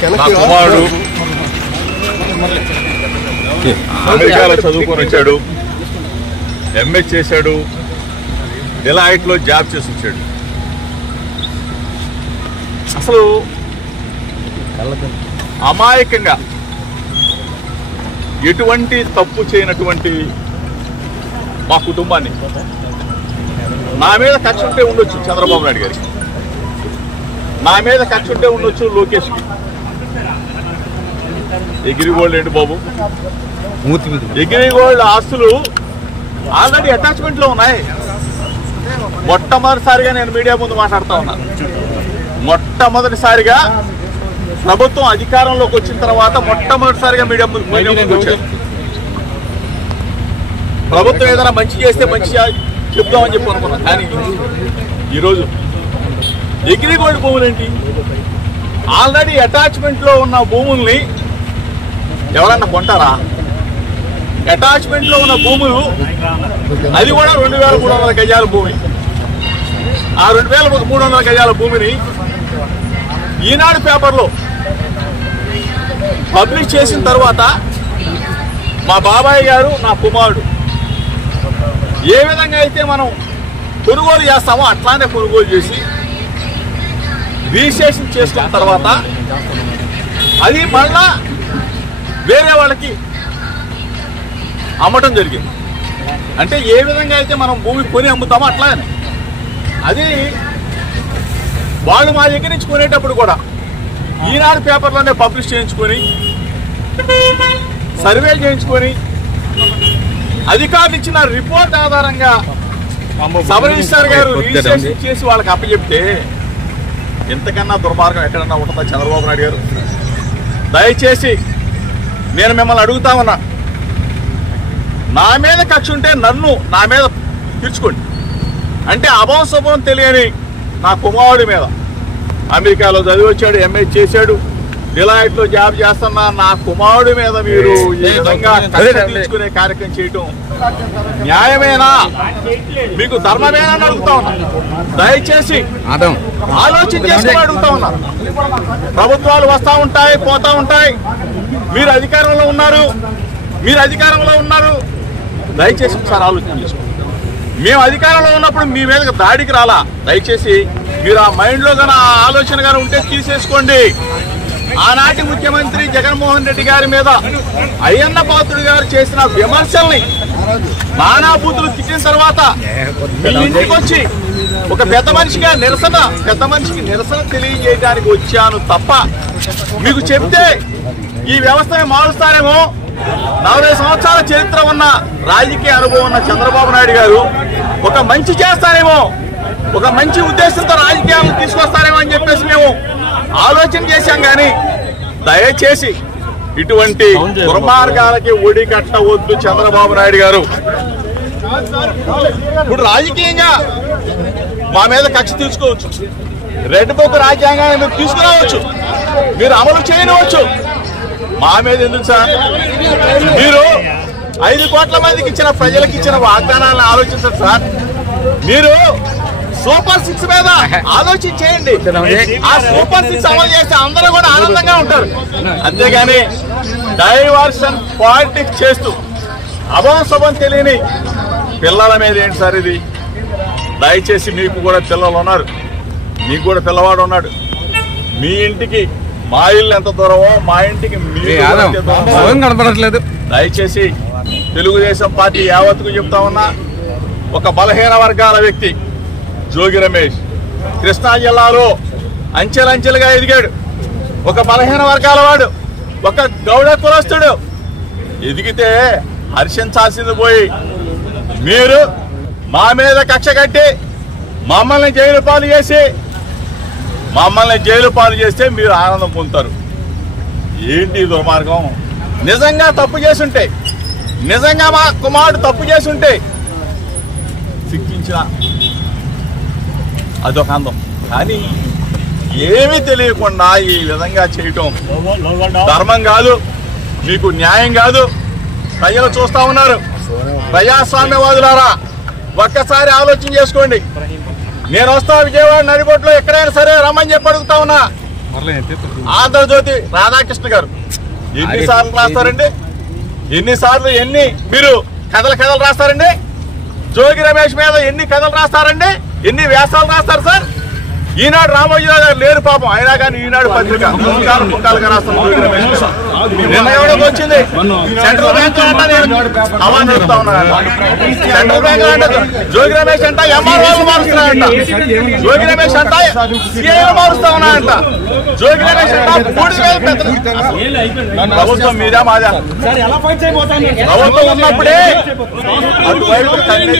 కుమారుడు అమెరికాలో చదువుకొని వచ్చాడు, ఎంఏ చేశాడు, డిలాయిట్లో జాబ్ చేసి వచ్చాడు. అసలు అమాయకంగా ఎటువంటి తప్పు చేయనటువంటి మా కుటుంబాన్ని, నా మీద కక్ష ఉంటే ఉండొచ్చు చంద్రబాబు నాయుడు గారికి, నా మీద కక్ష ఉంటే ఉండొచ్చు లోకేష్కి. ఎగిరిగోల్డ్ ఏంటి బాబు, ఎగిరిగోల్డ్ ఆస్తులు ఆల్రెడీ అటాచ్మెంట్లో ఉన్నాయి. మొట్టమొదటిసారిగా నేను మీడియా ముందు మాట్లాడుతూ ఉన్నాను. మొట్టమొదటిసారిగా ప్రభుత్వం అధికారంలోకి వచ్చిన తర్వాత మొట్టమొదటిసారిగా మీడియా ముందుకు వచ్చారు. ప్రభుత్వం ఏదైనా మంచి చేస్తే మంచి చెప్దామని చెప్పి అనుకున్నాను. కానీ ఈరోజు ఎగ్రిగోల్డ్ భూములు ఏంటి, ఆల్రెడీ అటాచ్మెంట్లో ఉన్న భూముల్ని ఎవరన్నా కొంటారా? అటాచ్మెంట్లో ఉన్న భూములు, అది కూడా 2300 గజాల భూమి. ఆ 2300 గజాల భూమిని ఈనాడు పేపర్లో పబ్లిష్ చేసిన తర్వాత మా బాబాయ్ గారు, నా కుమారుడు ఏ విధంగా అయితే మనం కొనుగోలు చేస్తామో అట్లానే కొనుగోలు చేసి రిజిస్ట్రేషన్ చేసుకున్న తర్వాత అది మళ్ళా వేరే వాళ్ళకి అమ్మటం జరిగింది. అంటే ఏ విధంగా అయితే మనం భూమి కొని అమ్ముతామో అట్లానే అది వాళ్ళు మా దగ్గర నుంచి కొనేటప్పుడు కూడా ఈనాడు పేపర్లోనే పబ్లిష్ చేయించుకొని, సర్వే చేయించుకొని, అధికారులు ఇచ్చిన రిపోర్ట్ ఆధారంగా సబ్ రిజిస్ట్రార్ గారు రిజిస్ట్రేషన్ చేసి వాళ్ళకి అప్పచెప్తే ఇంతకన్నా దుర్మార్గం ఎక్కడన్నా ఉంటుందా చంద్రబాబు నాయుడు గారు? దయచేసి నేను మిమ్మల్ని అడుగుతా ఉన్నా, నా మీద కక్ష ఉంటే నా మీద తీర్చుకోండి. అంటే అభం శుభం తెలియని నా కుమారుడి మీద, అమెరికాలో చదివి వచ్చాడు, ఎంఏ చేశాడు, డిలాయిట్లో జాబ్ చేస్తున్నా నా కుమారుడి మీద మీరు ఈ విధంగా తీర్చుకునే కార్యక్రమం చేయటం న్యాయమేనా, మీకు ధర్మమేనా అని అడుగుతా ఉన్నా. దయచేసి ఆలోచన చేసుకుని అడుగుతా ఉన్నా. ప్రభుత్వాలు వస్తూ ఉంటాయి, పోతా ఉంటాయి, మీరు అధికారంలో ఉన్నారు, దయచేసి ఒకసారి ఆలోచన చేసుకోండి. మేము అధికారంలో ఉన్నప్పుడు మీ మీద దాడికి రాలా. దయచేసి మీరు ఆ మైండ్లో కానీ ఆ ఆలోచన కానీ ఉంటే తీసేసుకోండి. ఆనాటి ముఖ్యమంత్రి జగన్మోహన్ రెడ్డి గారి మీద అయ్యన్న పాత్రుడు గారు చేసిన విమర్శల్ని నానా బూతులు తిట్టిన తర్వాత మీ ఇంటికి వచ్చి ఒక పెద్ద మనిషికి నిరసన తెలియజేయడానికి వచ్చాను తప్ప మీకు చెప్తే ఈ వ్యవస్థని మారుస్తారేమో. 40 సంవత్సరాల చరిత్ర ఉన్న రాజకీయ అనుభవం ఉన్న చంద్రబాబు నాయుడు గారు ఒక మంచి చేస్తారేమో, ఒక మంచి ఉద్దేశంతో రాజకీయాలను తీసుకొస్తారేమో అని చెప్పేసి మేము ఆలోచన చేశాం. కానీ దయచేసి ఇటువంటి దుర్మార్గాలకి ఒడి కట్టవద్దు చంద్రబాబు నాయుడు గారు. ఇప్పుడు రాజకీయంగా మా మీద కక్ష తీసుకోవచ్చు, రెడ్ బుక్ రాజ్యాంగాన్ని మీరు తీసుకురావచ్చు, మీరు అమలు చేయవచ్చు. మా మీద ఎందుకు సార్? మీరు 5 కోట్ల మందికి ఇచ్చిన, ప్రజలకు ఇచ్చిన వాగ్దానాలను ఆలోచించండి సార్. మీరు సూపర్ 6 మీద ఆలోచన చేయండి. ఆ సూపర్ 6 అమలు చేస్తే అందరూ కూడా ఆనందంగా ఉంటారు. అంతేగాని డైవర్షన్ పాలిటిక్స్ చేస్తూ అభం శుభం తెలియని పిల్లల మీద ఏంటి సార్ ఇది? దయచేసి మీకు కూడా పిల్లలు ఉన్నారు, మీకు కూడా పిల్లవాడు ఉన్నాడు. మీ ఇంటికి మా ఇల్లు ఎంత దూరమో మా ఇంటికి కనపడట్లేదు. దయచేసి తెలుగుదేశం పార్టీ యావత్తుకు చెప్తా ఉన్నా, ఒక బలహీన వర్గాల వ్యక్తి జోగి రమేష్ కృష్ణా జిల్లాలో అంచెలంచెలుగా ఎదిగాడు. ఒక బలహీన వర్గాల వాడు, ఒక గౌడ కులస్తుడు ఎదిగితే హర్షించాల్సింది పోయి మీరు మా మీద కక్ష కట్టి మమ్మల్ని జైలు పాలు చేస్తే మీరు ఆనందం పొందుతారు. ఏంటి దుర్మార్గం? నిజంగా తప్పు చేసుంటే, నిజంగా మా కుమారుడు తప్పు చేసుంటే శిక్షించిన అదొక అందం. కానీ ఏమీ తెలియకుండా ఈ విధంగా చేయటం ధర్మం కాదు, మీకు న్యాయం కాదు. ప్రజలు చూస్తా ఉన్నారు. ప్రజాస్వామ్యవాదులారా ఒక్కసారి ఆలోచన చేసుకోండి. నేను వస్తా విజయవాడ నడిబొట్లో ఎక్కడైనా సరే రమ్మని చెప్పి అడుగుతా ఉన్నా. ఆంధ్రజ్యోతి రాధాకృష్ణ గారు ఎన్నిసార్లు రాస్తారండి? ఎన్నిసార్లు మీరు కథలు రాస్తారండి? జోగి రమేష్ మీద ఎన్ని కథలు రాస్తారండి? ఎన్ని వ్యాసాలు రాస్తారు సార్? ఈనాడు రామోజీరావు గారు లేరు పాపం, అయినా కానీ ఈనాడు పత్రిక పుంకాలుగా రాస్తారు జోగి రమేష్. నిన్న ఎవరికి వచ్చింది? సెంట్రల్ బ్యాంక్ అంట అమలు చెప్తా ఉన్నాడు. సెంట్రల్ బ్యాంక్ అంటే జోగి రమేష్ అంట ఎంఆర్ఓలు మారుస్తున్నాడంట. జోగి రమేష్ అంట సిఐలు మారుస్తా ఉన్నాడంట. జోగి రమేష్ అంట 3,000 పెద్ద ప్రభుత్వం మీదా మాదా? ప్రభుత్వం ఉన్నప్పుడే అటువైపు